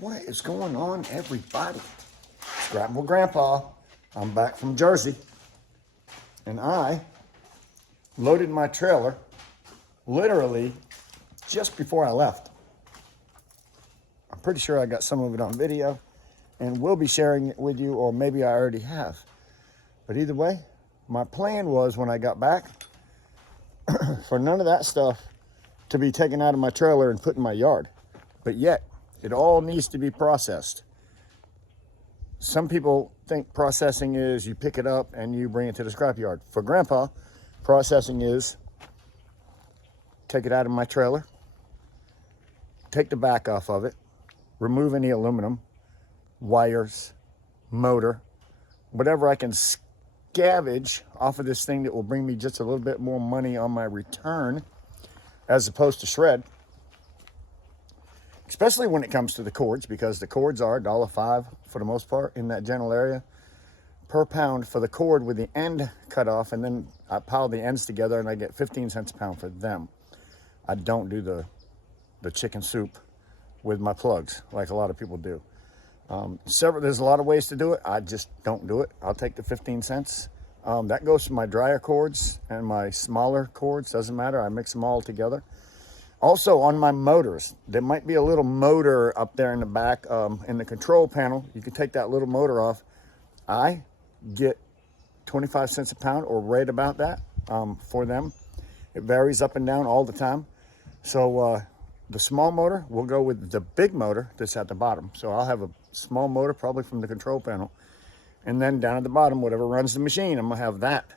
What is going on, everybody? Scrapple Grandpa. I'm back from Jersey, and I loaded my trailer literally just before I left. I'm pretty sure I got some of it on video, and will be sharing it with you, or maybe I already have. But either way, my plan was when I got back for none of that stuff to be taken out of my trailer and put in my yard. But yet, it all needs to be processed. Some people think processing is you pick it up and you bring it to the scrapyard. For Grandpa, processing is take it out of my trailer, take the back off of it, remove any aluminum, wires, motor, whatever I can scavenge off of this thing that will bring me just a little bit more money on my return as opposed to shred. Especially when it comes to the cords, because the cords are $1.05 for the most part in that general area per pound for the cord with the end cut off, and then I pile the ends together and I get 15 cents a pound for them. I don't do the chicken soup with my plugs like a lot of people do. There's a lot of ways to do it. I just don't do it. I'll take the 15 cents. That goes for my drier cords and my smaller cords, doesn't matter. I mix them all together. Also on my motors, there might be a little motor up there in the back in the control panel. You can take that little motor off. I get 25 cents a pound or right about that for them. It varies up and down all the time. So the small motor will go with the big motor that's at the bottom. So I'll have a small motor probably from the control panel. And then down at the bottom, whatever runs the machine, I'm gonna have that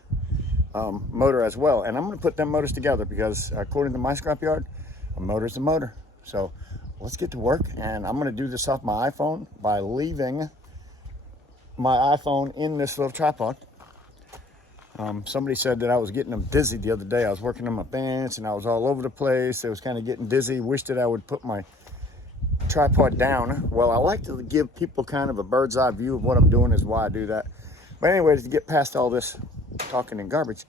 motor as well. And I'm gonna put them motors together because according to my scrapyard, a motor's a motor. So let's get to work, and I'm gonna do this off my iPhone by leaving my iPhone in this little tripod. Somebody said that I was getting them dizzy the other day. I was working on my bench and I was all over the place. It was kind of getting dizzy. Wished that I would put my tripod down. Well, I like to give people kind of a bird's eye view of what I'm doing, is why I do that. But anyways, to get past all this talking and garbage,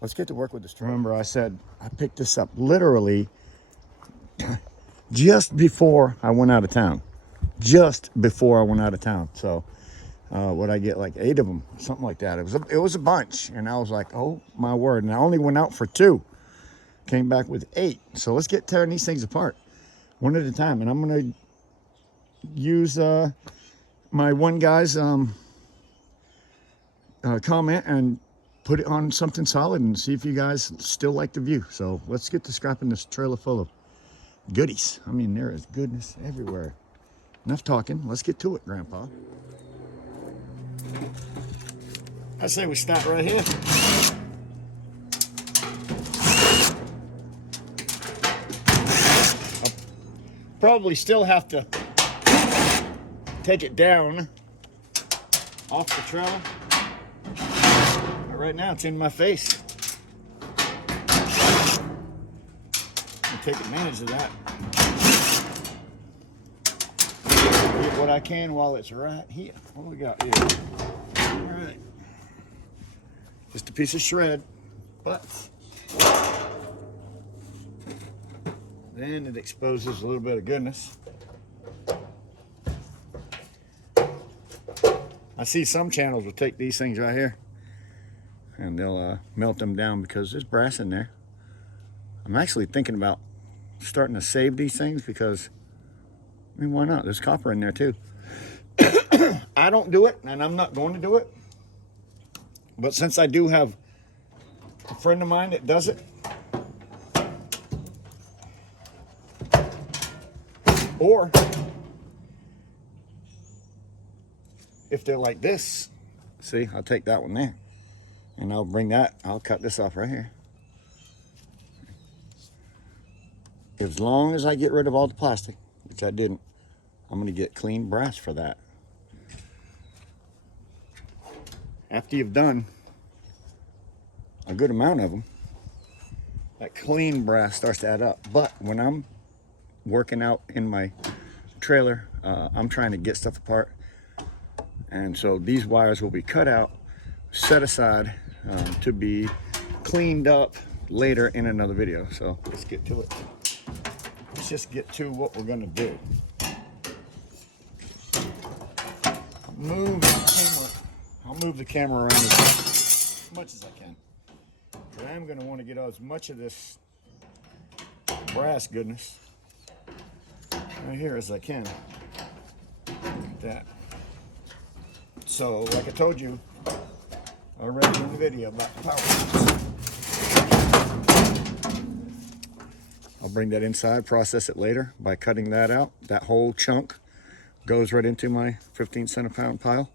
let's get to work with this trailer. Remember I said I picked this up literally just before I went out of town. Just before I went out of town. So what I get, like 8 of them, something like that. It was a bunch, and I was like, oh my word. And I only went out for 2, came back with 8. So let's get tearing these things apart one at a time. And I'm gonna use my one guy's comment and put it on something solid and see if you guys still like the view. So let's get to scrapping this trailer full of goodies. I mean, there is goodness everywhere. Enough talking. Let's get to it, Grandpa. I say we start right here. I'll probably still have to take it down off the trailer. But right now it's in my face. I'll take advantage of that. Get what I can while it's right here. What do we got here? All right. Just a piece of shred, but then it exposes a little bit of goodness. I see some channels will take these things right here and they'll melt them down because there's brass in there. I'm actually thinking about starting to save these things because, I mean, why not? There's copper in there too. I don't do it, and I'm not going to do it. But since I do have a friend of mine that does it, or if they're like this, see, I'll take that one there, and I'll bring that, I'll cut this off right here. As long as I get rid of all the plastic, which I didn't, I'm going to get clean brass for that. After you've done a good amount of them, that clean brass starts to add up. But when I'm working out in my trailer, I'm trying to get stuff apart. And so these wires will be cut out, set aside to be cleaned up later in another video. So let's get to it. Let's just get to what we're gonna do. move the camera. I'll move the camera around as much as I can. But I am going to want to get as much of this brass goodness right here as I can. Look at that. So, like I told you already in the video about the power tools, I'll bring that inside, process it later by cutting that out. That whole chunk goes right into my 15 cent a pound pile.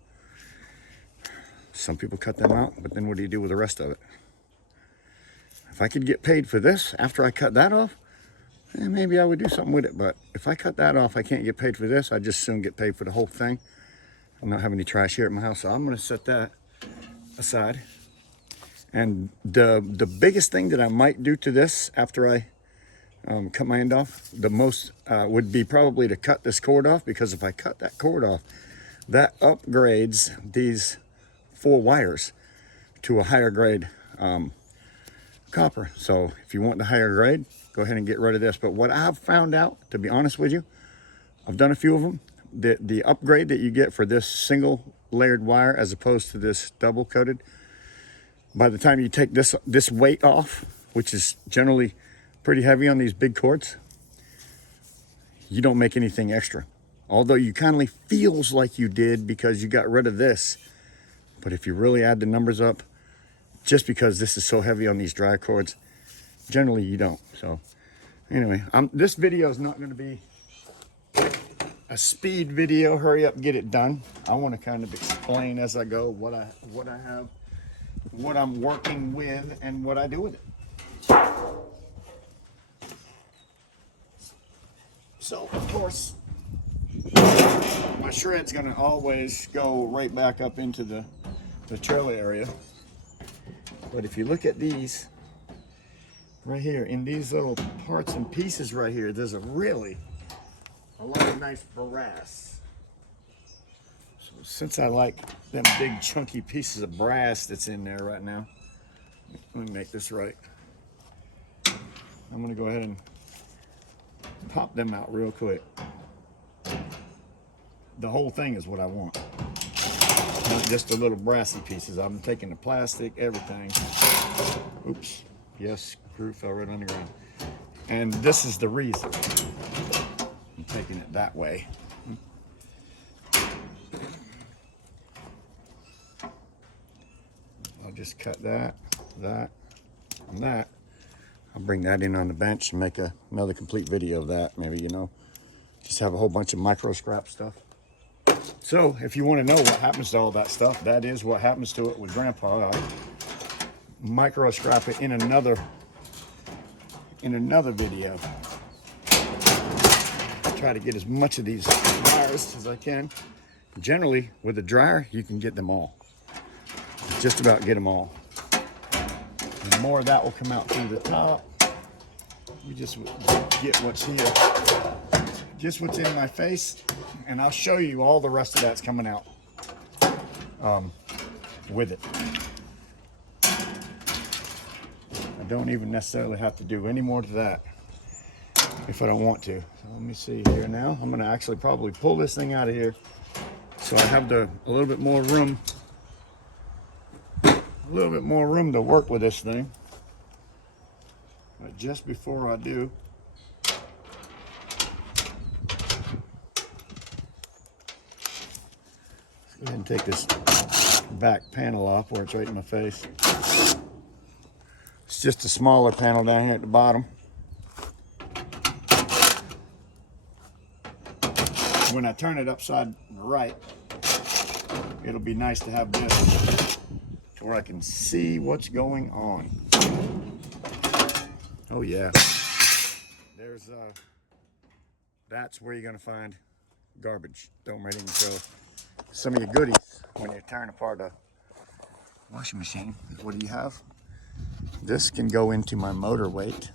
Some people cut them out, but then what do you do with the rest of it? If I could get paid for this after I cut that off, maybe I would do something with it. But if I cut that off, I can't get paid for this. I just soon get paid for the whole thing. I'm not having any trash here at my house, so I'm going to set that aside. And the biggest thing that I might do to this after I cut my end off, the most would be probably to cut this cord off, because if I cut that cord off, that upgrades these 4 wires to a higher grade copper. So if you want the higher grade, go ahead and get rid of this. But what I've found out, to be honest with you, I've done a few of them. The upgrade that you get for this single layered wire as opposed to this double coated, by the time you take this weight off, which is generally pretty heavy on these big cords, you don't make anything extra. Although you kind of feels like you did because you got rid of this. But if you really add the numbers up, just because this is so heavy on these dry cords, generally you don't. So anyway, this video is not going to be a speed video, hurry up, get it done. I want to kind of explain as I go what I have, what I'm working with, and what I do with it. So of course, my shred's going to always go right back up into the trailer area. But if you look at these right here, in these little parts and pieces right here, there's a lot of nice brass. So since I like them big chunky pieces of brass that's in there right now, let me make this right. I'm going to go ahead and pop them out real quick. The whole thing is what I want, not just the little brassy pieces. I'm taking the plastic, everything. Oops, yes, screw fell right on the ground. And this is the reason I'm taking it that way. I'll just cut that, and that. I'll bring that in on the bench and make another complete video of that. Maybe, just have a whole bunch of micro scrap stuff. So if you want to know what happens to all that stuff, that is what happens to it with Grandpa. I'll micro scrap it in another video. Try to get as much of these wires as I can. Generally, with a dryer, you can get them all. Just about get them all. And more of that will come out through the top. You just get what's here. Just what's in my face, and I'll show you all the rest of that's coming out with it. I don't even necessarily have to do any more to that if I don't want to. So let me see here now. I'm going to actually probably pull this thing out of here so I have a little bit more room. A little bit more room to work with this thing. But just before I do, go ahead and take this back panel off where it's right in my face. It's just a smaller panel down here at the bottom. When I turn it upside right, it'll be nice to have this to where I can see what's going on. Oh yeah. There's that's where you're gonna find garbage. Don't even show some of your goodies when you're tearing apart a washing machine. What do you have? This can go into my motor weight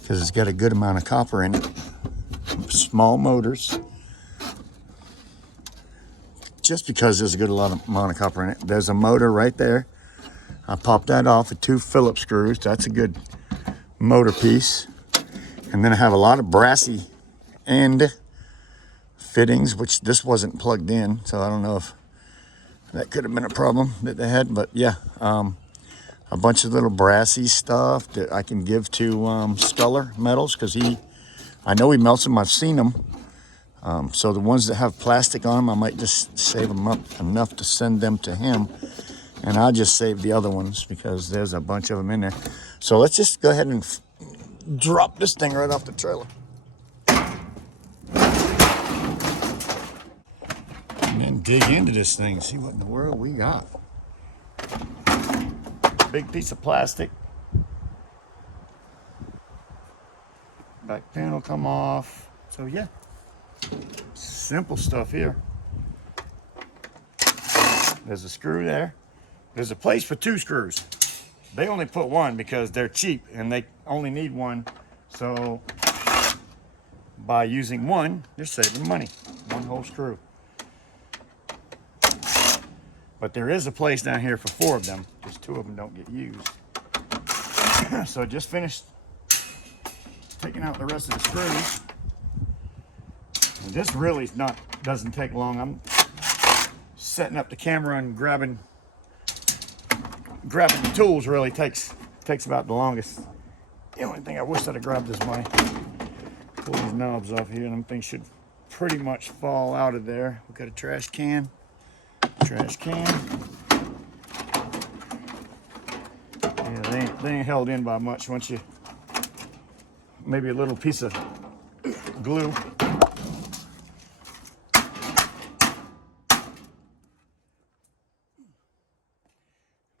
because it's got a good amount of copper in it. Small motors. Just because there's a good amount of copper in it. There's a motor right there. I popped that off with 2 Phillips screws. That's a good motor piece. And then I have a lot of brassy end fittings, which this wasn't plugged in, so I don't know if that could have been a problem that they had. But yeah, a bunch of little brassy stuff that I can give to Sculler Metals, because I know he melts them. I've seen them. So the ones that have plastic on them, I might just save them up enough to send them to him. And I'll just save the other ones because there's a bunch of them in there. So let's just go ahead and drop this thing right off the trailer. And then dig into this thing, see what in the world we got. Big piece of plastic. Back panel come off. So yeah, simple stuff here. There's a screw there. There's a place for 2 screws. They only put 1 because they're cheap and they only need 1. So by using 1, they're saving money. 1 whole screw. But there is a place down here for 4 of them. Just 2 of them don't get used. So just finished taking out the rest of the screws. And this really doesn't take long. I'm setting up the camera and grabbing the tools really takes about the longest. The only thing I wish I'd have grabbed is pull these knobs off here, and them things should pretty much fall out of there. We've got a trash can. Yeah, they ain't held in by much. Once you, maybe a little piece of glue.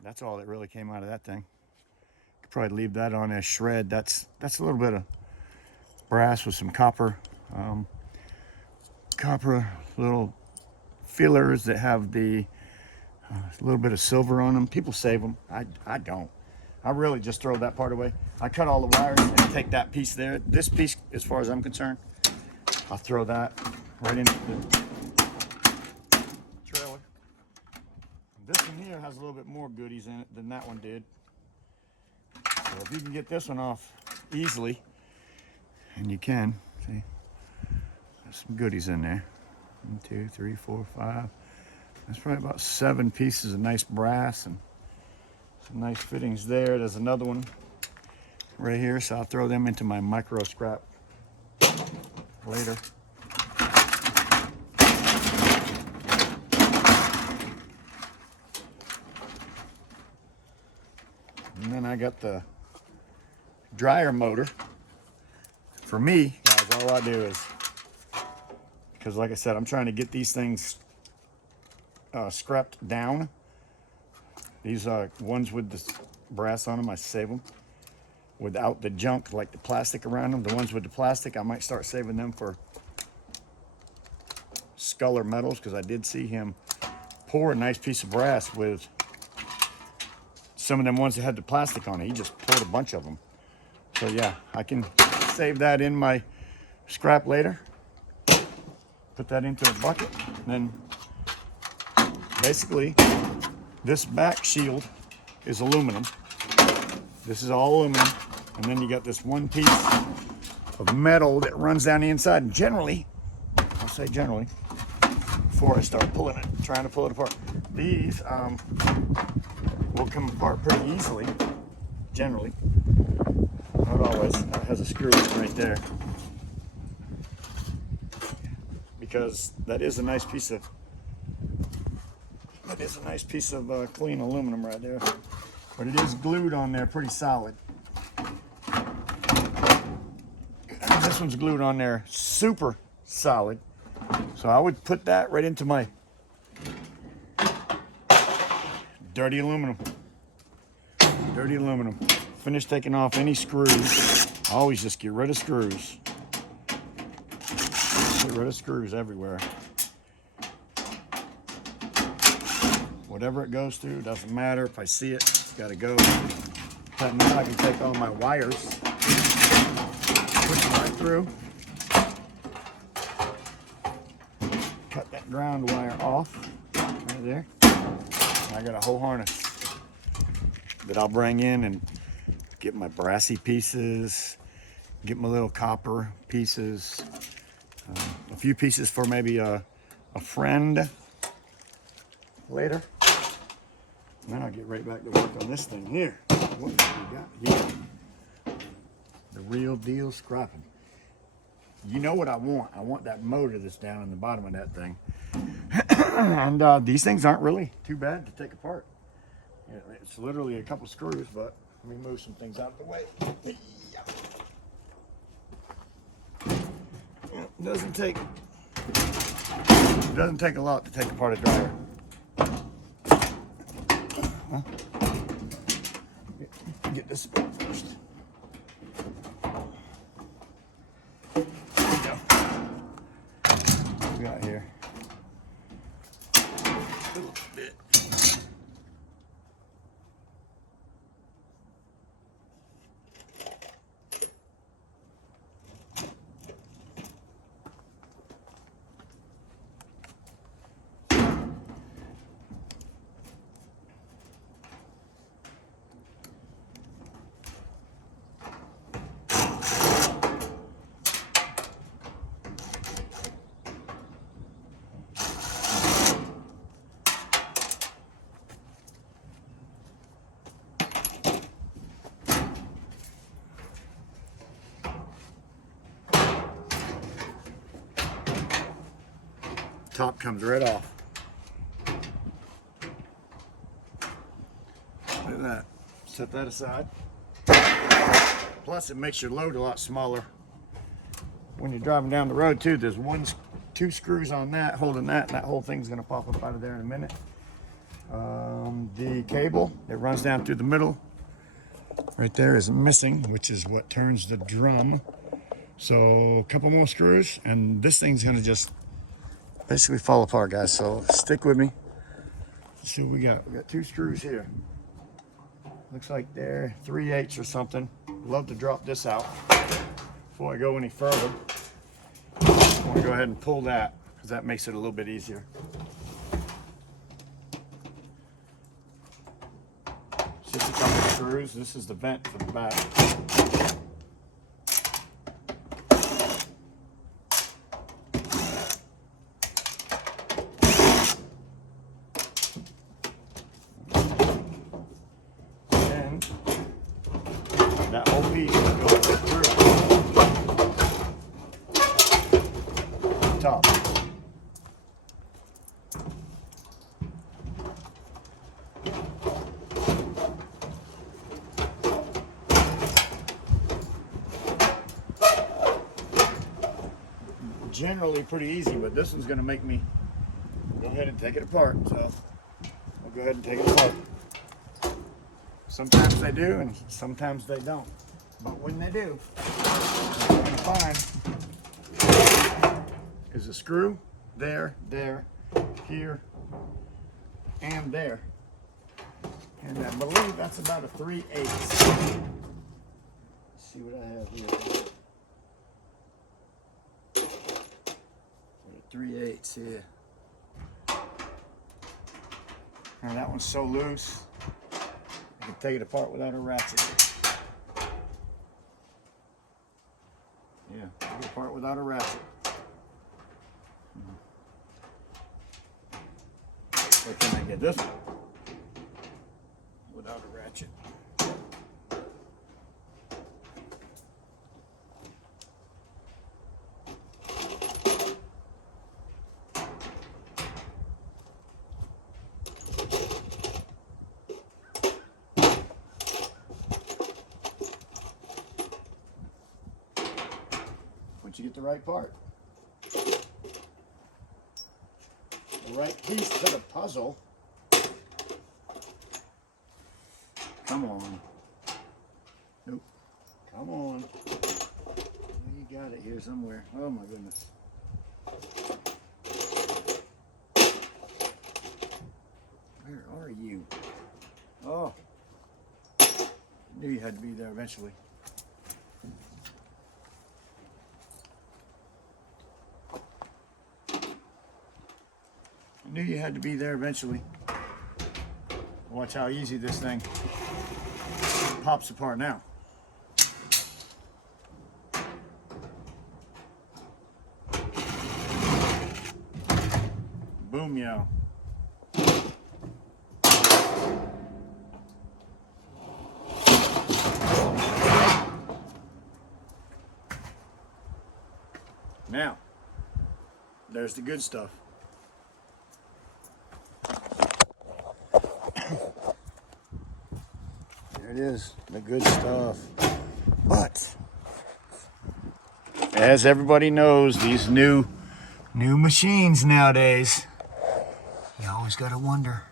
That's all that really came out of that thing. Could probably leave that on as shred. That's a little bit of brass with some copper, little fillers that have a little bit of silver on them. People save them. I don't. I really just throw that part away. I cut all the wires and take that piece there. This piece, as far as I'm concerned, I'll throw that right into the trailer. This one here has a little bit more goodies in it than that one did. So if you can get this one off easily, and you can, see, there's some goodies in there. 1, 2, 3, 4, 5. That's probably about 7 pieces of nice brass and some nice fittings there. There's another one right here, so I'll throw them into my micro scrap later. And then I got the dryer motor. For me, guys, all I do is, because like I said, I'm trying to get these things scrapped down. These ones with the brass on them, I save them without the junk, like the plastic around them. The ones with the plastic, I might start saving them for Sculler Metals, because I did see him pour a nice piece of brass with some of them ones that had the plastic on it. He just poured a bunch of them. So yeah, I can save that in my scrap later. Put that into a bucket. And then basically this back shield is aluminum. This is all aluminum. And then you got this one piece of metal that runs down the inside. And generally, I'll say generally, before I start pulling it, trying to pull it apart, these will come apart pretty easily, generally. Not always. That has a screw right there. Because that is a nice piece of clean aluminum right there. But it is glued on there pretty solid. And this one's glued on there super solid. So I would put that right into my dirty aluminum. Finish taking off any screws. I always just get rid of screws. Get rid of screws everywhere. Whatever it goes through, doesn't matter. If I see it, it's got to go. That now I can take all my wires, push them right through. Cut that ground wire off right there. And I got a whole harness that I'll bring in and get my brassy pieces, get my little copper pieces, a few pieces for maybe a friend later. And then I'll get right back to work on this thing here. What have we got here? The real deal scrapping. You know what I want? I want that motor that's down in the bottom of that thing. And these things aren't really too bad to take apart. It's literally a couple screws, but let me move some things out of the way. It doesn't take a lot to take apart a dryer. Get this spoon first. There we go. What we got here? A little bit. Top comes right off. Look at that. Set that aside. Plus it makes your load a lot smaller. When you're driving down the road too, there's two screws on that holding that, and that whole thing's gonna pop up out of there in a minute. The cable that runs down through the middle right there is missing, which is what turns the drum. So a couple more screws and this thing's gonna just basically fall apart, guys. So stick with me. Let's see what we got. We got two screws here. Looks like they're 3/8 or something. Love to drop this out before I go any further. I want to go ahead and pull that because that makes it a little bit easier. It's just a couple of screws. This is the vent for the back. That whole piece goes through the top. Generally pretty easy, but this one's going to make me go ahead and take it apart. So I'll go ahead and take it apart. Sometimes they do, and sometimes they don't. But when they do, what you're going to find is a screw there, there, here, and there. And I believe that's about a 3/8. Let's see what I have here. 3/8 here. Now that one's so loose, I can take it apart without a ratchet. Yeah, take it apart without a ratchet. But can I get this one without a ratchet? Once you get the right part, the right piece to the puzzle. Come on. Nope. Come on. You got it here somewhere. Oh my goodness. Where are you? Oh. I knew you had to be there eventually. I knew you had to be there eventually. Watch how easy this thing pops apart now. boom yow. Now, there's the good stuff. There it is, the good stuff. But, as everybody knows, these new machines nowadays, you always gotta wonder.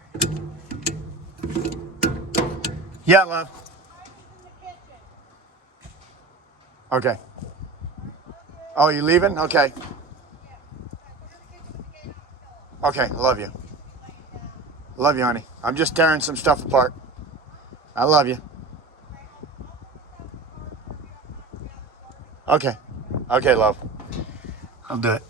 Yeah, love. Okay. Oh, you leaving? Okay. Okay, love you. Love you, honey. I'm just tearing some stuff apart. I love you. Okay. Okay, love. I'll do it.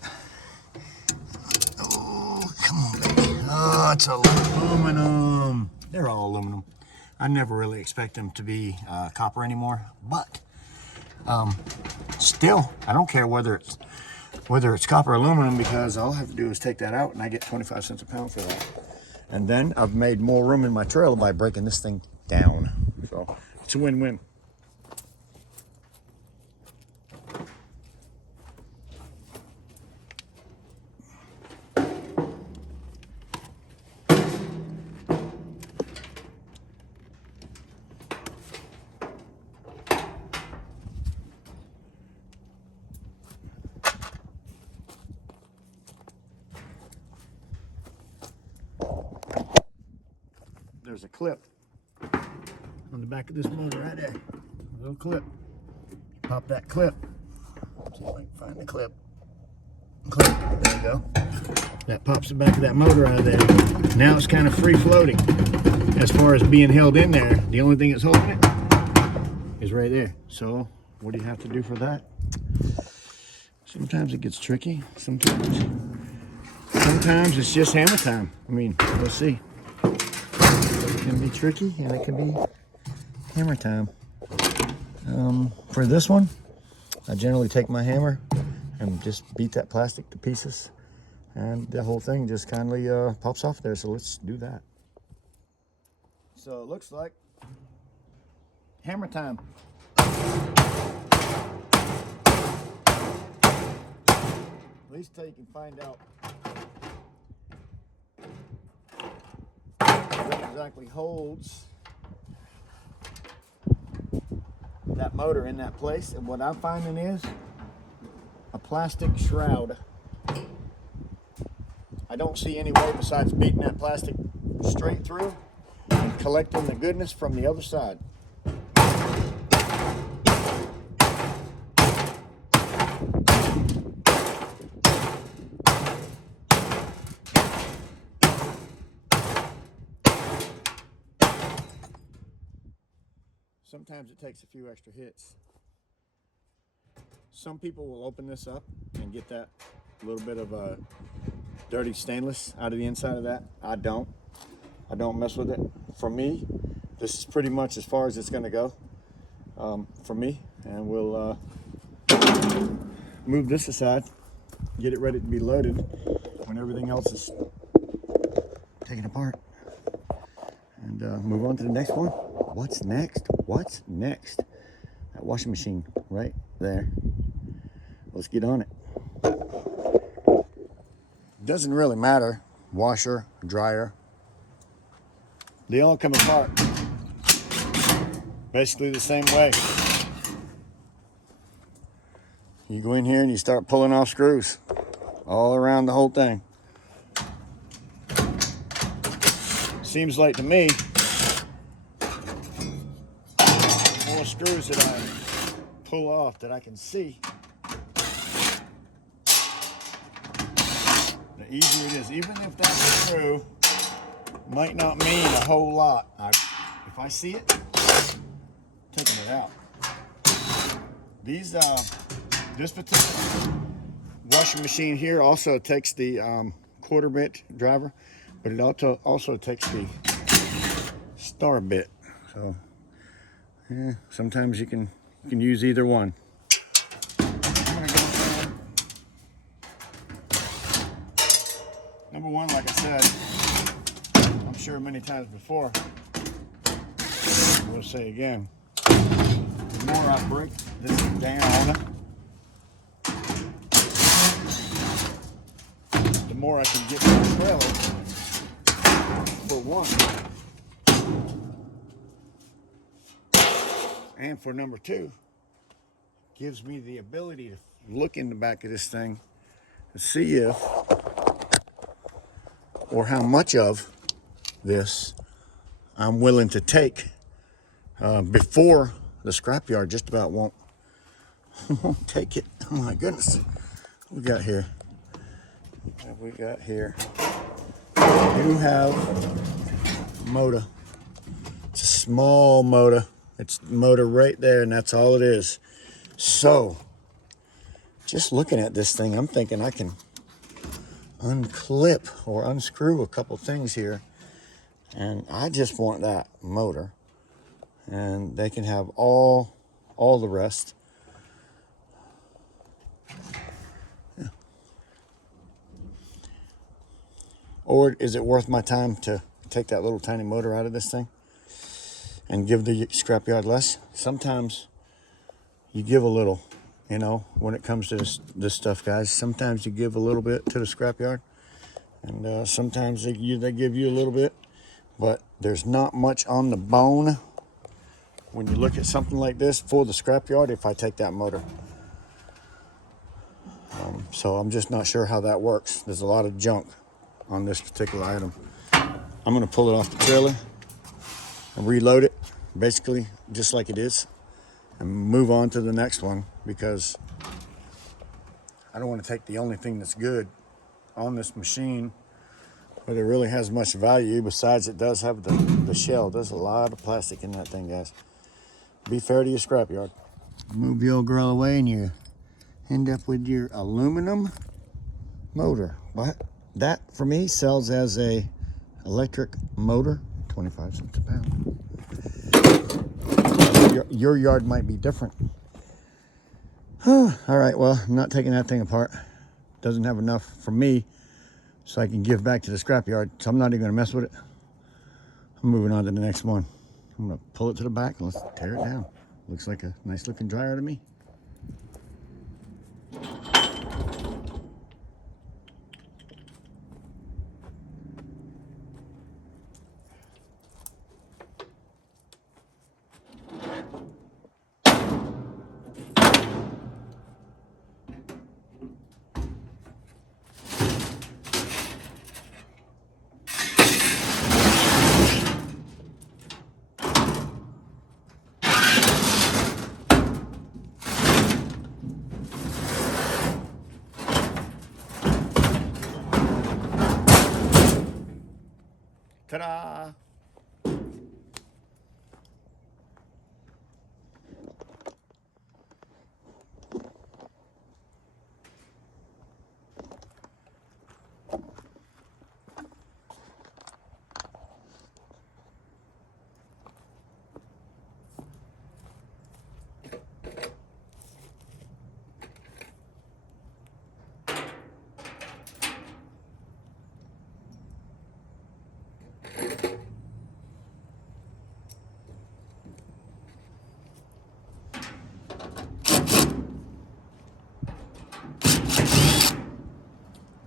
Oh, come on, baby. Oh, it's aluminum. They're all aluminum. I never really expect them to be copper anymore, but still, I don't care whether it's copper or aluminum, because all I have to do is take that out and I get 25 cents a pound for that. And then I've made more room in my trailer by breaking this thing down. So it's a win-win. There's a clip on the back of this motor right there. A little clip. Pop that clip. See if I can find the clip. Clip. There you go. That pops the back of that motor out of there. Now it's kind of free floating. As far as being held in there, the only thing that's holding it is right there. So what do you have to do for that? Sometimes it gets tricky. Sometimes it's just hammer time. I mean, we'll see. It can be tricky and it can be hammer time. For this one, I generally take my hammer and just beat that plastic to pieces, and the whole thing just kindly pops off there. So let's do that. So it looks like hammer time. At least till you can find out what exactly holds that motor in that place. And what I'm finding is a plastic shroud. I don't see any way besides beating that plastic straight through and collecting the goodness from the other side. Sometimes it takes a few extra hits. Some people will open this up and get that little bit of a dirty stainless out of the inside of that. I don't mess with it. For me, this is pretty much as far as it's going to go for me. And we'll move this aside, get it ready to be loaded when everything else is taken apart. And move on to the next one. What's next? What's next? That washing machine right there. Let's get on it. Doesn't really matter. Washer, dryer. They all come apart basically the same way. You go in here and you start pulling off screws all around the whole thing. Seems like to me, more screws that I pull off that I can see, the easier it is. Even if that screw might not mean a whole lot, if I see it, taking it out. This particular washing machine here also takes the quarter bit driver, but it also takes the star bit. So yeah, sometimes you can use either one. I'm Number one, like I said, I'm sure many times before, we'll say again, the more I break this down, the more I can get my trailer, for one. And for number two, gives me the ability to look in the back of this thing to see if, or how much of this I'm willing to take before the scrapyard just about won't take it. Oh my goodness. What we got here? What have we got here? We do have a motor. It's a small motor. It's the motor right there, and that's all it is. So, just looking at this thing, I'm thinking I can unclip or unscrew a couple things here. And I just want that motor. And they can have all the rest. Yeah. Or is it worth my time to take that little tiny motor out of this thing and give the scrapyard less? Sometimes you give a little, you know, when it comes to this stuff, guys. Sometimes you give a little bit to the scrapyard, and sometimes they give you a little bit, but there's not much on the bone when you look at something like this for the scrapyard if I take that motor. So I'm just not sure how that works. There's a lot of junk on this particular item. I'm going to pull it off the trailer and reload it, basically just like it is, and move on to the next one, because I don't want to take the only thing that's good on this machine, but it really has much value. Besides, it does have the shell. There's a lot of plastic in that thing, guys. Be fair to your scrapyard. Move the old girl away and you end up with your aluminum motor. But that, for me, sells as a electric motor, 25 cents a pound. Your yard might be different. All right, well, I'm not taking that thing apart. Doesn't have enough for me so I can give back to the scrapyard, so I'm not even gonna mess with it. I'm moving on to the next one. I'm gonna pull it to the back and let's tear it down. Looks like a nice looking dryer to me. Ta-da!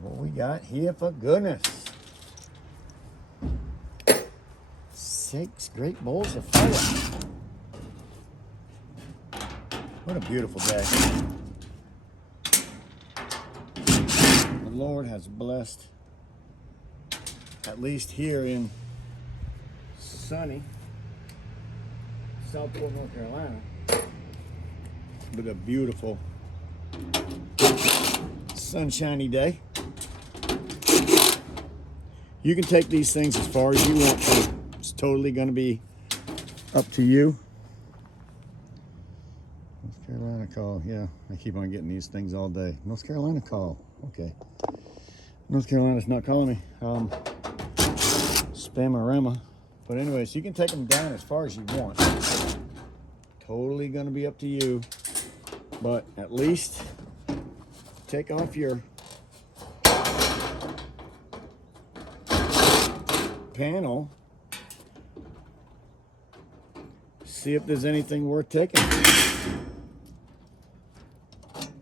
What we got here, for goodness? 6 great bowls of fire. What a beautiful day. The Lord has blessed, at least here in sunny Southport, North Carolina, with a beautiful sunshiny day. You can take these things as far as you want to. It's totally going to be up to you. North Carolina call. Yeah, I keep on getting these things all day. North Carolina call. Okay. North Carolina's not calling me. Spamorama. But anyways, you can take them down as far as you want. Totally going to be up to you. But at least take off your panel. See if there's anything worth taking.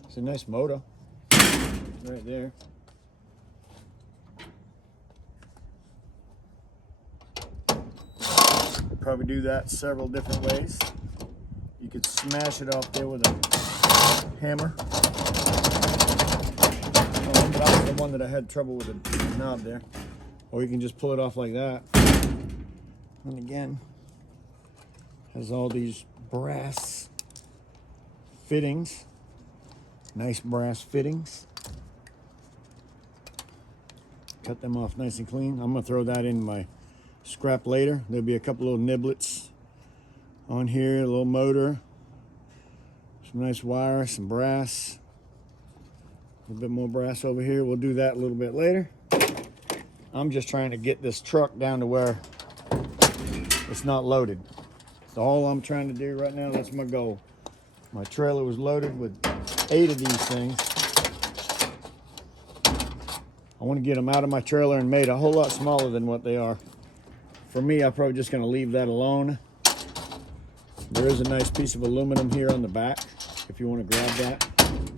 It's a nice motor right there. Probably do that several different ways. You could smash it off there with a hammer. That was the one that I had trouble with the knob there. Or you can just pull it off like that. And again, has all these brass fittings. Nice brass fittings. Cut them off nice and clean. I'm gonna throw that in my scrap later. There'll be a couple little niblets on here, a little motor, some nice wire, some brass, a little bit more brass over here. We'll do that a little bit later. I'm just trying to get this truck down to where it's not loaded. That's all I'm trying to do right now. That's my goal. My trailer was loaded with 8 of these things. I want to get them out of my trailer and made a whole lot smaller than what they are. For me, I'm probably just going to leave that alone. There is a nice piece of aluminum here on the back, if you want to grab that.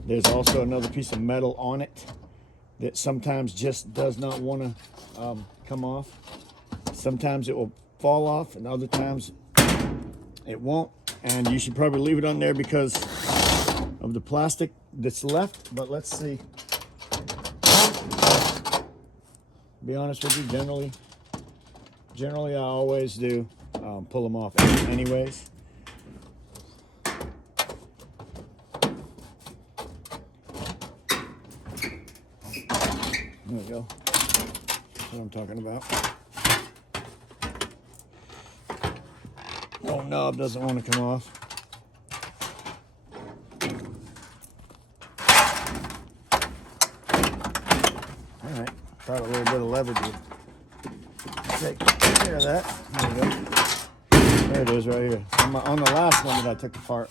There's also another piece of metal on it that sometimes just does not want to come off. Sometimes it will fall off, and other times it won't. And you should probably leave it on there because of the plastic that's left. But let's see. Be honest with you, generally I always do pull them off anyways. There we go. That's what I'm talking about. Oh, knob doesn't want to come off. All right, try a little bit of leverage. Take care of that. There we go. There it is right here. On the last one that I took apart.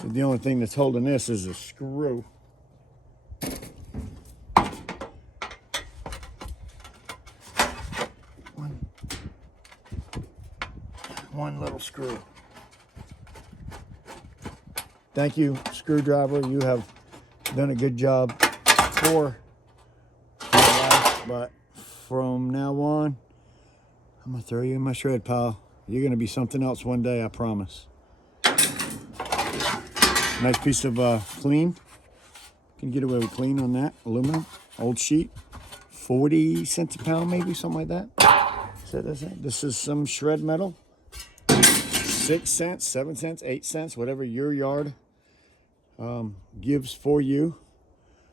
So the only thing that's holding this is a screw. One little screw. Thank you, screwdriver. You have done a good job for my life, but from now on, I'm gonna throw you in my shred pile. You're gonna be something else one day, I promise. Nice piece of clean. Can get away with clean on that. Aluminum, old sheet, 40 cents a pound, maybe something like that. This is some shred metal. 6 cents, 7 cents, 8 cents, whatever your yard gives for you.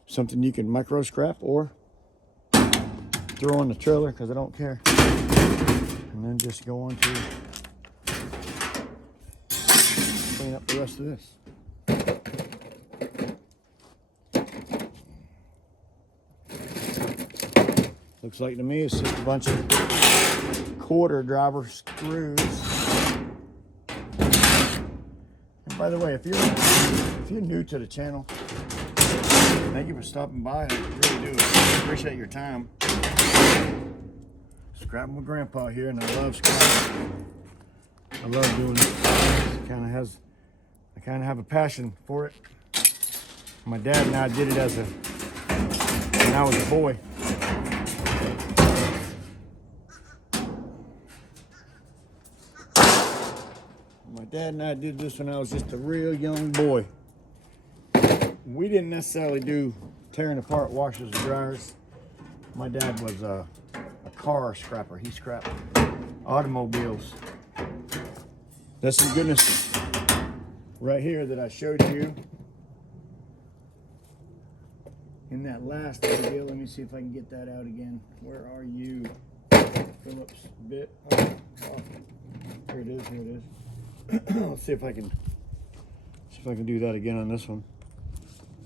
Something you can micro scrap or throw on the trailer because I don't care. And then just go on to clean up the rest of this. Looks like to me it's just a bunch of quarter driver screws. And by the way, if you're new to the channel, thank you for stopping by. I really do appreciate your time. Scrapping with Grandpa here, and I love scrapping. I love doing it. I kind of have a passion for it. My dad and I did it when I was a boy. My dad and I did this when I was just a real young boy. We didn't necessarily do tearing apart washers and dryers. My dad was a car scrapper. He scrapped automobiles. That's some goodness right here that I showed you in that last video. Let me see if I can get that out again. Where are you? Phillips bit. Oh, here it is. Here it is. Let's see if I can do that again on this one.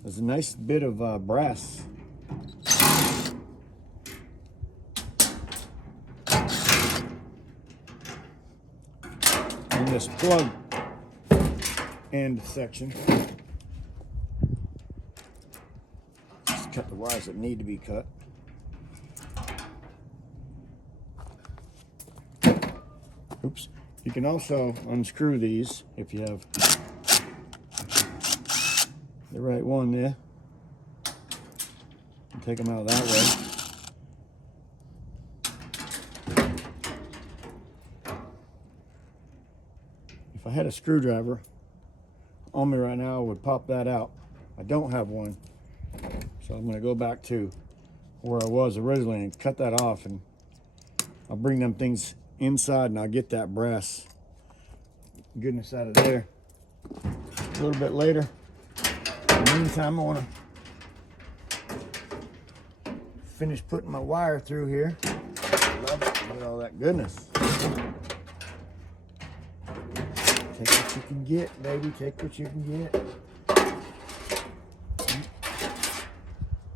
There's a nice bit of brass. In this plug end section. Just cut the wires that need to be cut. Oops. You can also unscrew these if you have the right one there. And take them out that way. If I had a screwdriver on me right now, I would pop that out. I don't have one, so I'm going to go back to where I was originally and cut that off, and I'll bring them things inside and I'll get that brass goodness out of there a little bit later. In the meantime, I want to finish putting my wire through here. Love it. Look at all that goodness. Take what you can get, baby. Take what you can get.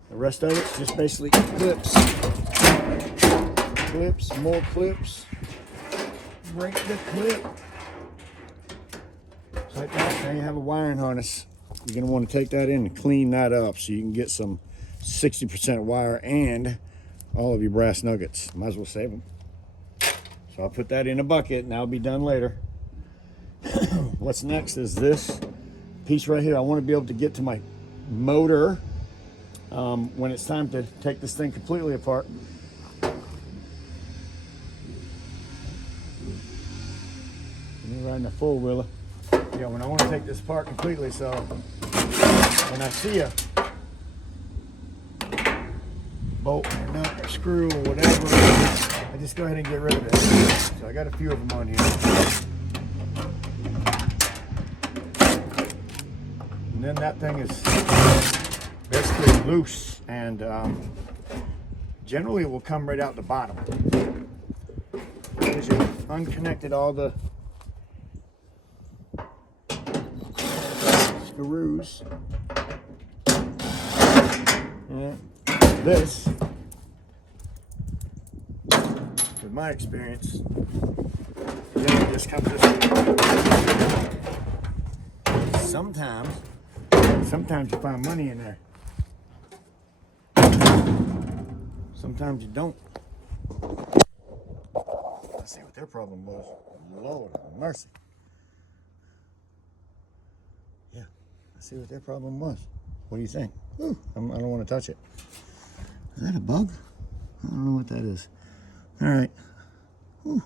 The rest of it's just basically clips. Clips, more clips. Break the clip. Just like that. Now you have a wiring harness. You're going to want to take that in and clean that up so you can get some 60% wire and all of your brass nuggets. Might as well save them. So I'll put that in a bucket and that'll be done later. What's next is this piece right here. I want to be able to get to my motor when it's time to take this thing completely apart. You're riding a four-wheeler. Yeah, when I want to take this apart completely, so when I see a bolt or nut or screw or whatever, I just go ahead and get rid of it. So I got a few of them on here. And then that thing is basically loose, and generally it will come right out the bottom. Because you unconnected all the screws. Yeah. This, with my experience, generally just comes this way. Sometimes you find money in there. Sometimes you don't. Let's see what their problem was. Lord have mercy. Yeah, let's see what their problem was. What do you think? Ooh, I don't want to touch it. Is that a bug? I don't know what that is. All right. Ooh,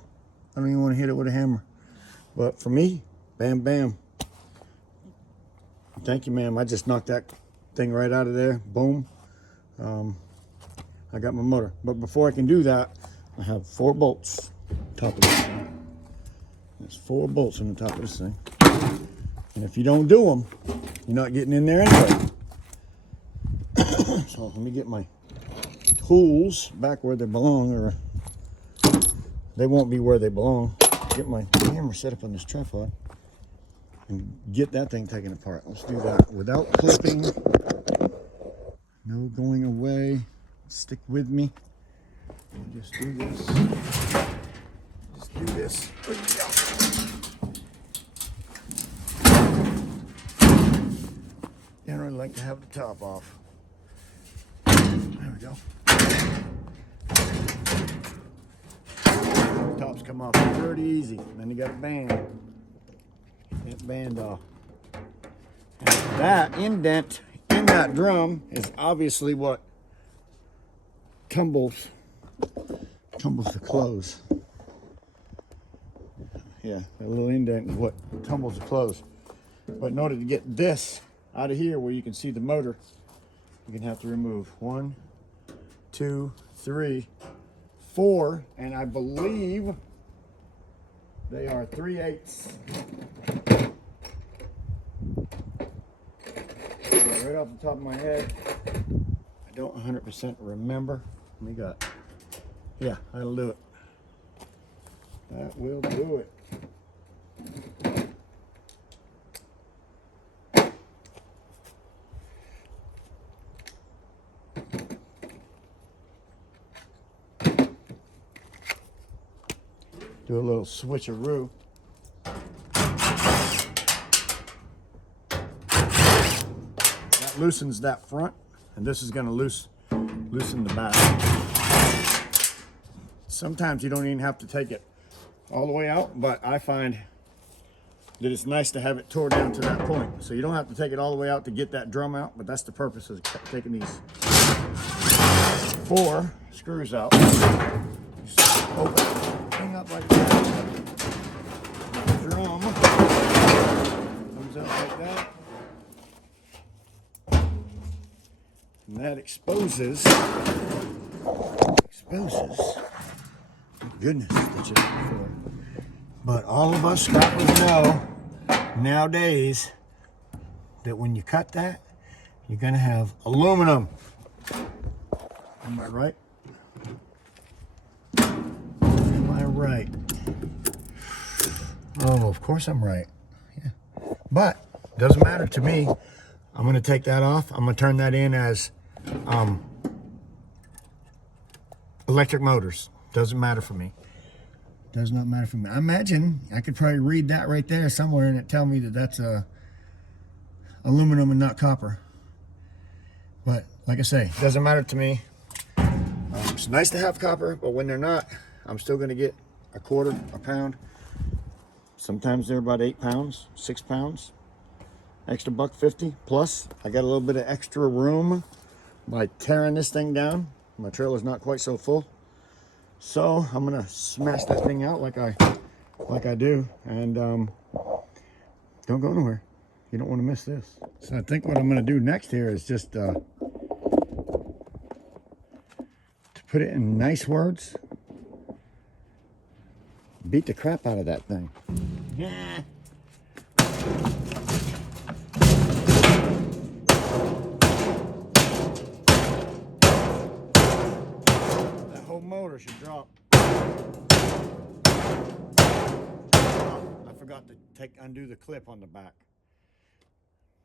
I don't even want to hit it with a hammer. But for me, bam, bam. Thank you, ma'am. I just knocked that thing right out of there. Boom. I got my motor. But before I can do that, I have 4 bolts on top of this thing. There's 4 bolts on the top of this thing. And if you don't do them, you're not getting in there anyway. So let me get my tools back where they belong, or they won't be where they belong. Get my camera set up on this tripod and get that thing taken apart. Let's do that without clipping. No going away. Stick with me. Just do this. Just do this. Generally like to have the top off. There we go. Tops come off pretty easy. Then you got a band. Get that band off. And that indent in that drum is obviously what tumbles the clothes. Yeah, that little indent is what tumbles the clothes. But in order to get this out of here where you can see the motor, you're gonna have to remove 1, 2, 3, 4, and I believe they are 3/8. Right off the top of my head, I don't 100% remember. We got, yeah, that'll do it. That will do it. Do a little switcheroo. That loosens that front, and this is going to loosen the back. Sometimes you don't even have to take it all the way out, but I find that it's nice to have it tore down to that point. So you don't have to take it all the way out to get that drum out, but that's the purpose of taking these 4 screws out. Just open the thing up like that. The drum comes out like that. And that exposes, goodness, that's just before. But all of us scrappers know nowadays that when you cut that, you're gonna have aluminum. Am I right? Am I right? Oh, of course I'm right. Yeah. But doesn't matter to me. I'm gonna take that off. I'm gonna turn that in as electric motors. Doesn't matter for me. Does not matter for me. I imagine I could probably read that right there somewhere and it tell me that that's aluminum and not copper. But like I say, doesn't matter to me. It's nice to have copper, but when they're not, I'm still gonna get a quarter, a pound. Sometimes they're about 8 pounds, 6 pounds. Extra $1.50 plus. I got a little bit of extra room by tearing this thing down. My trailer's not quite so full. So I'm gonna smash that thing out like I do, and don't go nowhere. You don't want to miss this. So I think what I'm gonna do next here is just to put it in nice words, beat the crap out of that thing. Yeah. That whole motor should drop. I forgot to undo the clip on the back.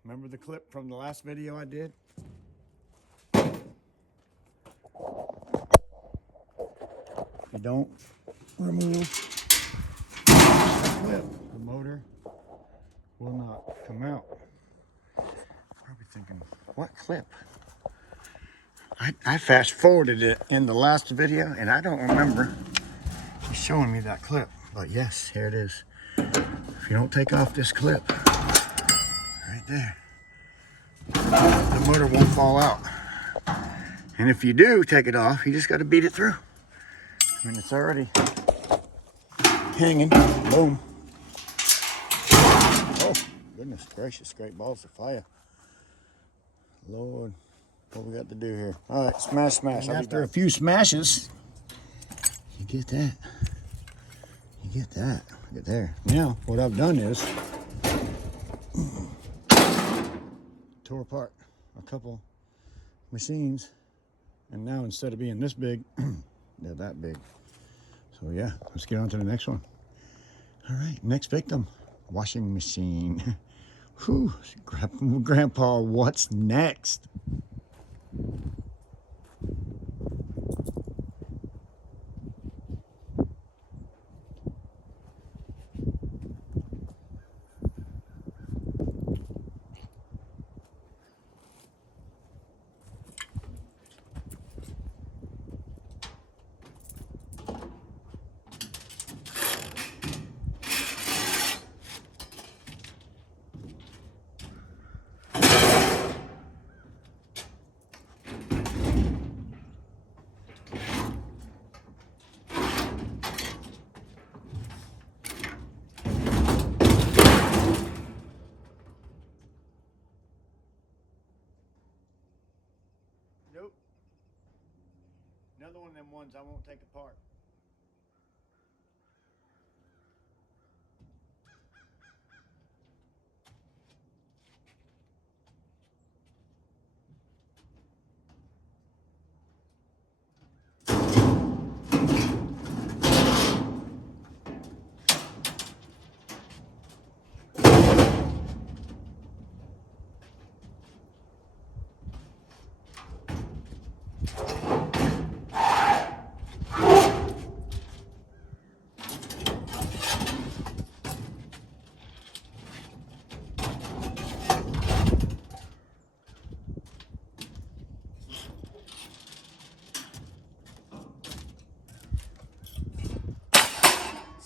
Remember the clip from the last video I did? If you don't remove the clip, the motor will not come out. Probably thinking, what clip? I fast forwarded it in the last video and I don't remember showing me that clip. But yes, here it is. If you don't take off this clip, right there, the motor won't fall out. And if you do take it off, you just got to beat it through. I mean, it's already hanging. Boom. Oh, goodness gracious, great balls of fire. Lord, what we got to do here? All right, smash, smash. And after a few smashes, you get that. You get that. Look at there. Now, what I've done is tore apart a couple machines, and now instead of being this big, they're that big. So yeah, let's get on to the next one. All right, next victim, washing machine. Whew, Grandpa, what's next? Nope. Another one of them ones I won't take apart.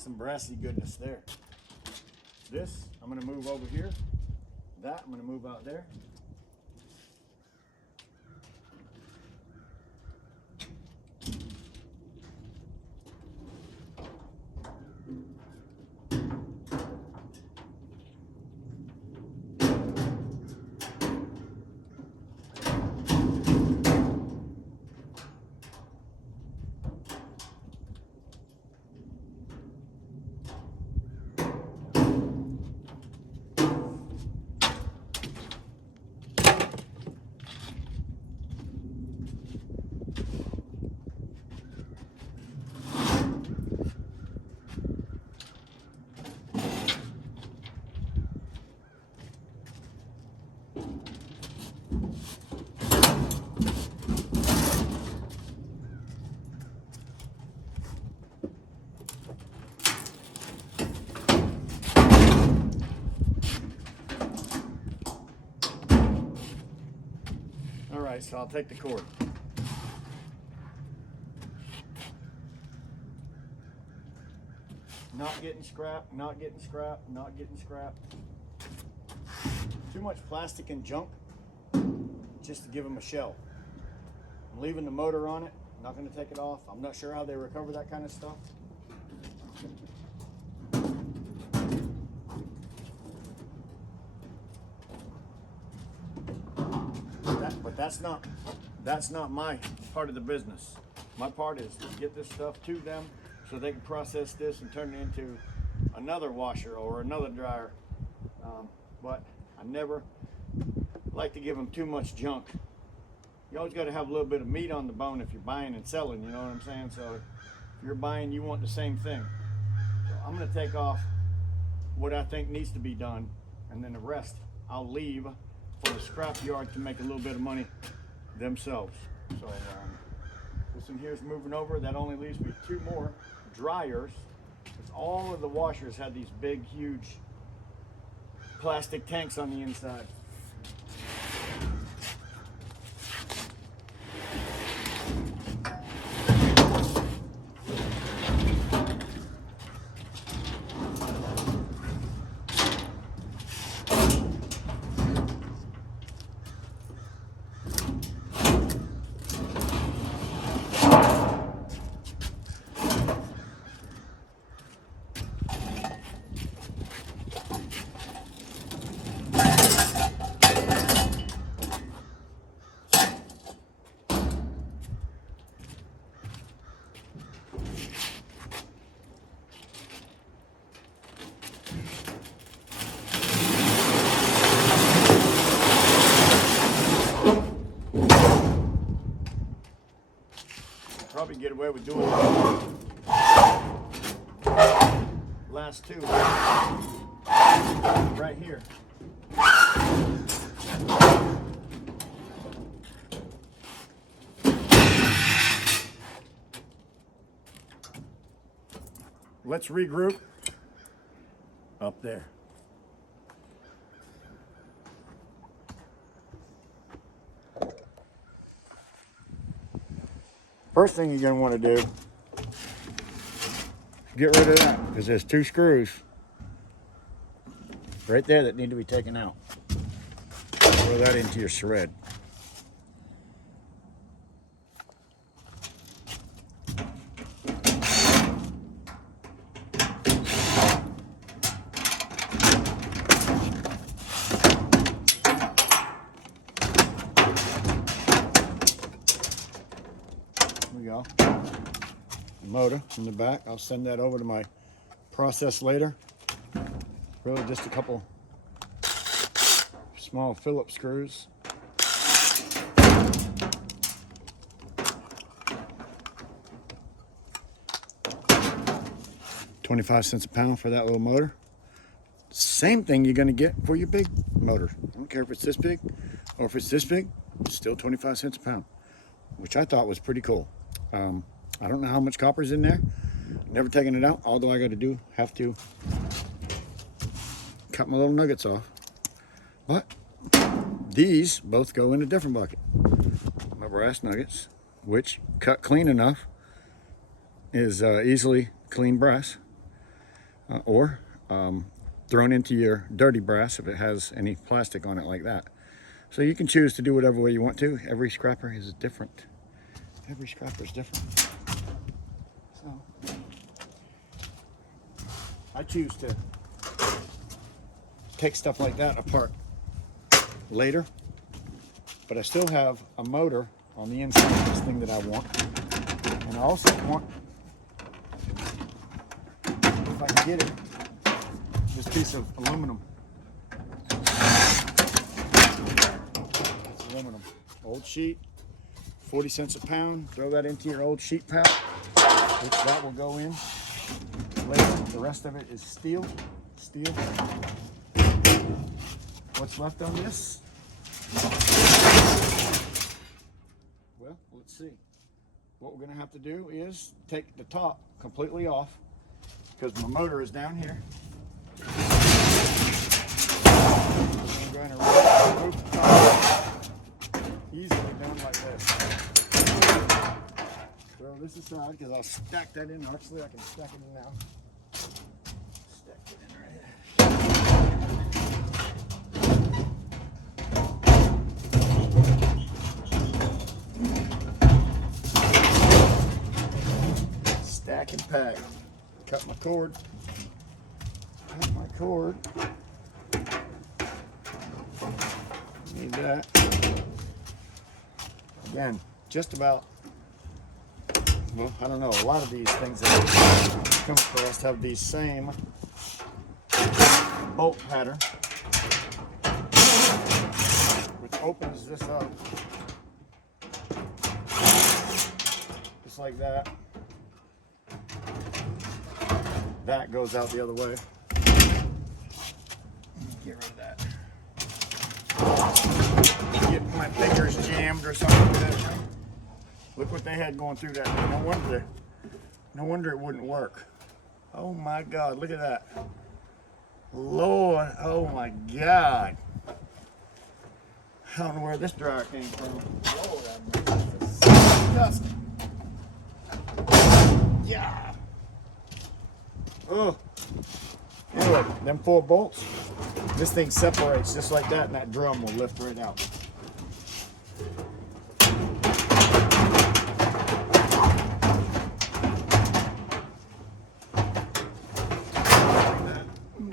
some brassy goodness there. This, I'm going to move over here. That, I'm going to move out there. Alright, so I'll take the cord. Not getting scrapped, not getting scrapped, not getting scrapped. Too much plastic and junk just to give them a shell. I'm leaving the motor on it, I'm not going to take it off. I'm not sure how they recover that kind of stuff. But that's not my part of the business. My part is to get this stuff to them so they can process this and turn it into another washer or another dryer. But I never like to give them too much junk. You always got to have a little bit of meat on the bone if you're buying and selling, you know what I'm saying? So if you're buying, you want the same thing. So I'm going to take off what I think needs to be done, and then the rest I'll leave for the scrap yard to make a little bit of money themselves. So this one here is moving over. That only leaves me 2 more dryers, because all of the washers had these big, huge plastic tanks on the inside. Probably get away with doing last 2 right here. Let's regroup up there. First thing you're going to want to do, get rid of that, because there's 2 screws right there that need to be taken out. Throw that into your shred. Go. The motor in the back. I'll send that over to my process later. Really just a couple small Phillips screws. $0.25 a pound for that little motor. Same thing you're going to get for your big motor. I don't care if it's this big or if it's this big, it's still 25 cents a pound, which I thought was pretty cool. I don't know how much copper's in there. Never taken it out. Although I got to have to cut my little nuggets off. But these both go in a different bucket. My brass nuggets, which cut clean enough, is easily clean brass. or thrown into your dirty brass if it has any plastic on it like that. So you can choose to do whatever way you want to. Every scrapper is different. Every scrapper is different. So I choose to take stuff like that apart later, but I still have a motor on the inside of this thing that I want. And I also want, if I can get it, this piece of aluminum. It's aluminum. Old sheet, 40 cents a pound. Throw that into your old sheet pile, which that will go in later. The rest of it is steel. Steel. What's left on this? Well, let's see. What we're going to have to do is take the top completely off because my motor is down here. I'm going to remove the top easily done like this. Throw this aside because I'll stack that in. Actually, I can stack it in now. Stack it in right here. Stack and pack. Cut my cord. Cut my cord. Need that. Again, just about, well, I don't know, a lot of these things that I come across have these same bolt pattern, which opens this up just like that. That goes out the other way. Get rid of that. Get my fingers jammed or something like that. Look what they had going through that. No wonder it wouldn't work. Oh my God, look at that. Lord, oh my God. I don't know where this dryer came from. Lord, this is disgusting. Yeah. Oh, anyway, them 4 bolts, this thing separates just like that, and that drum will lift right out.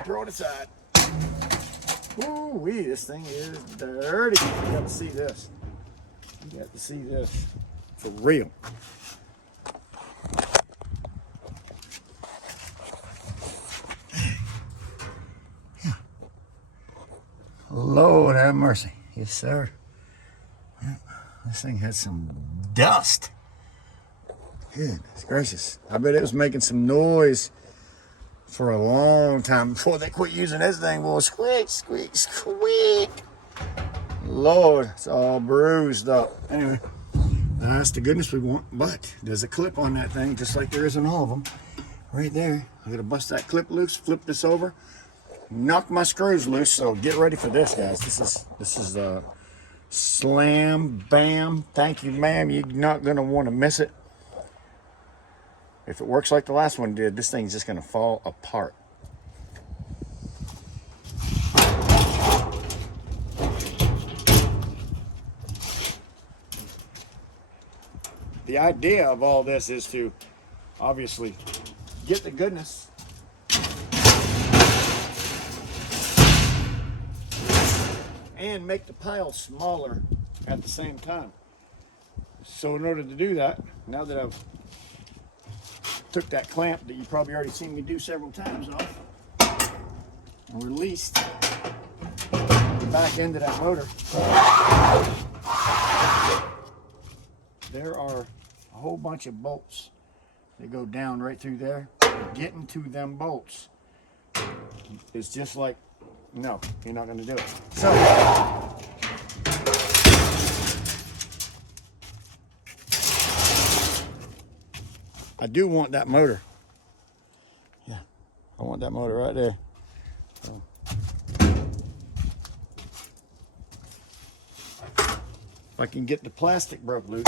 Throw it aside. Ooh-wee, this thing is dirty. You got to see this. You got to see this for real. Lord have mercy. Yes, sir. This thing had some dust. Goodness gracious. I bet it was making some noise for a long time before they quit using this thing. Boy, squeak, squeak, squeak. Lord, it's all bruised up. Anyway, that's the goodness we want. But there's a clip on that thing, just like there is on all of them. Right there. I'm going to bust that clip loose, flip this over. Knock my screws loose, so get ready for this, guys. This is slam, bam, thank you, ma'am. You're not gonna want to miss it. If it works like the last one did, this thing's just gonna fall apart. The idea of all this is to obviously get the goodness and make the pile smaller at the same time. So in order to do that, now that I've took that clamp that you probably already seen me do several times off and released the back end of that motor, there are a whole bunch of bolts that go down right through there. Getting to them bolts is just like, no, you're not going to do it. So, I do want that motor. Yeah, I want that motor right there. So. If I can get the plastic broke loose.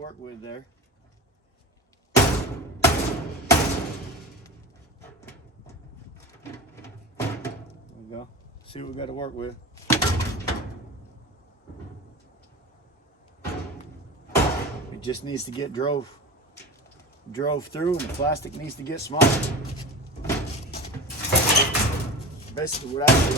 work with there. There we go. See what we got to work with. It just needs to get drove through, and the plastic needs to get smaller. Basically what I do.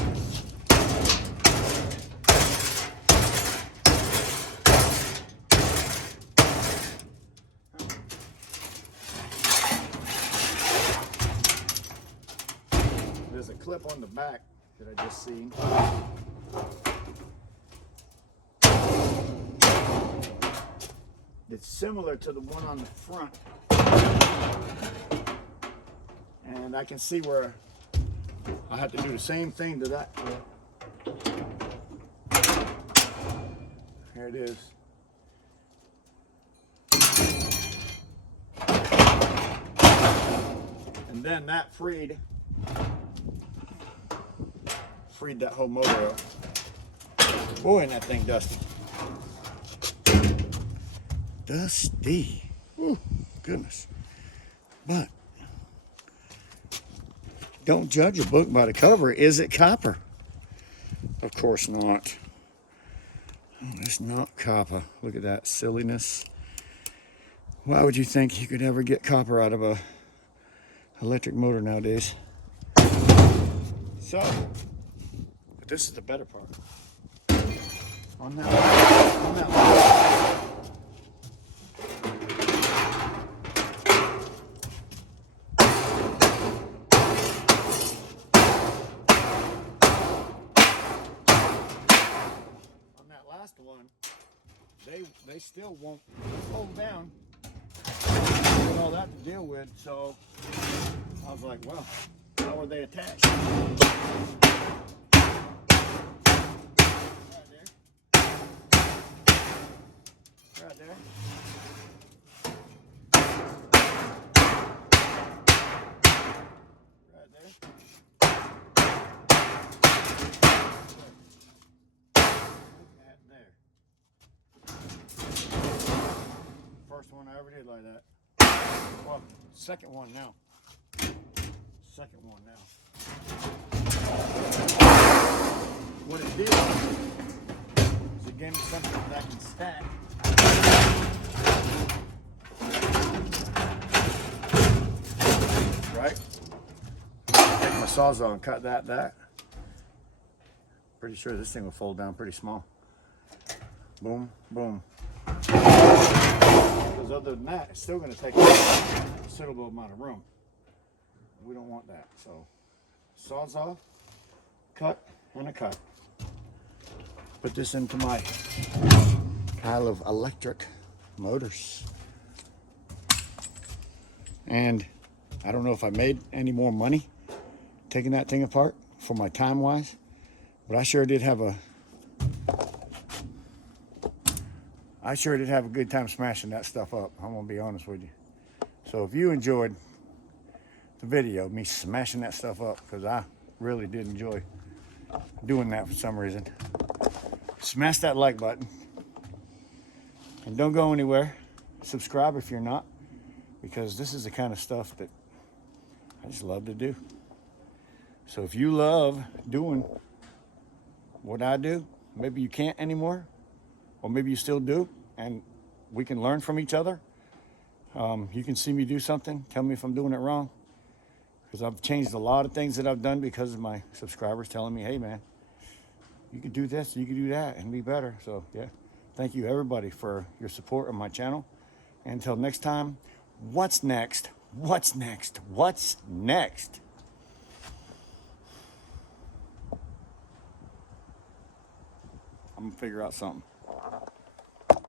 There's a clip on the back that I just seen. It's similar to the one on the front. And I can see where I have to do the same thing to that. Here it is. And then that freed that whole motor up. Boy, and that thing dusty. Dusty. Ooh, goodness. But don't judge a book by the cover. Is it copper? Of course not. Oh, it's not copper. Look at that silliness. Why would you think you could ever get copper out of a electric motor nowadays? So, but this is the better part. On that last one, they still won't fold down. Got all that to deal with, so I was like, well, how are they attached? Right there. Right there. First one I ever did like that. Well, second one now. Second one now. What it did is it gave me something that I can stack. Right? Take my sawzall and cut that. Pretty sure this thing will fold down pretty small. Boom, boom. Because other than that, it's still going to take a considerable amount of room. We don't want that. So, sawzall, cut, and a cut. Put this into my pile of electric motors. And I don't know if I made any more money taking that thing apart for my time wise, but I sure did have a good time smashing that stuff up. I'm gonna be honest with you. So if you enjoyed the video, me smashing that stuff up, because I really did enjoy doing that for some reason, smash that like button. And don't go anywhere. Subscribe if you're not, because this is the kind of stuff that I just love to do. So if you love doing what I do, maybe you can't anymore, or maybe you still do, and we can learn from each other. You can see me do something, tell me if I'm doing it wrong, because I've changed a lot of things that I've done because of my subscribers telling me, hey man, you can do this, you can do that, and be better. So yeah, thank you everybody for your support on my channel. Until next time, what's next? What's next? What's next? I'm gonna figure out something.